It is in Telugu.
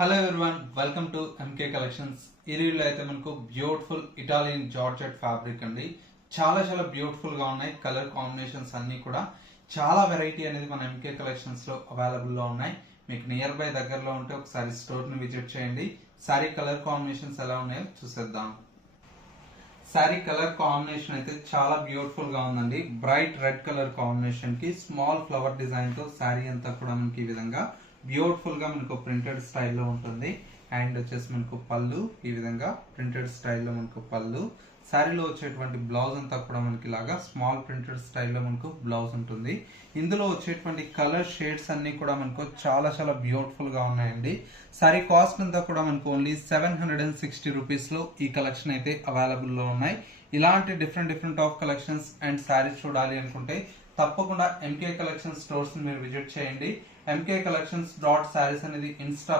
Hello everyone, welcome to MK collections. ఈ రీల్లో అయితే మనకు బ్యూటిఫుల్ ఇటాలియన్ జార్జెట్ ఫ్యాబ్రిక్ అండి. చాలా చాలా బ్యూటిఫుల్ గా ఉన్నాయి. కలర్ కాంబినేషన్స్ అన్ని కూడా చాలా వెరైటీ అనేది మన ఎంకే కలెక్షన్స్ లో అవైలబుల్ లో ఉన్నాయి. మీకు నియర్ బై దగ్గరలో ఉంటే ఒకసారి స్టోర్ ని విజిట్ చేయండి. సారీ కలర్ కాంబినేషన్స్ ఎలా ఉన్నాయో చూసేద్దాం. సారీ కలర్ కాంబినేషన్ అయితే చాలా బ్యూటిఫుల్ గా ఉందండి. బ్రైట్ రెడ్ కలర్ కాంబినేషన్ కి స్మాల్ ఫ్లవర్ డిజైన్ తో సారీ అంతా కూడా మనకి ఈ విధంగా బ్యూటిఫుల్ గా మనకు ప్రింటెడ్ స్టైల్లో ఉంటుంది. అండ్ వచ్చేసి మనకు పళ్ళు ఈ విధంగా ప్రింటెడ్ స్టైల్లో మనకు పళ్ళు. శారీలో వచ్చేటువంటి బ్లౌజ్ అంతా కూడా మనకి ఇలాగా స్మాల్ ప్రింటెడ్ స్టైల్లో మనకు బ్లౌజ్ ఉంటుంది. ఇందులో వచ్చేటువంటి కలర్ షేడ్స్ అన్ని కూడా మనకు చాలా చాలా బ్యూటిఫుల్ గా ఉన్నాయండి. సారీ కాస్ట్ అంతా కూడా మనకు ఓన్లీ 760 రూపీస్ లో ఈ కలెక్షన్ అయితే అవైలబుల్ లో ఉన్నాయి. ఇలాంటి different of collections and saris చూడాలి అనుకుంటే తప్పకుండా ఎంకే కలెక్షన్ స్టోర్స్ మీరు విజిట్ చేయండి. ఎంకే కలెక్షన్స్ డాట్ శారీస్ అనేది ఇన్స్టా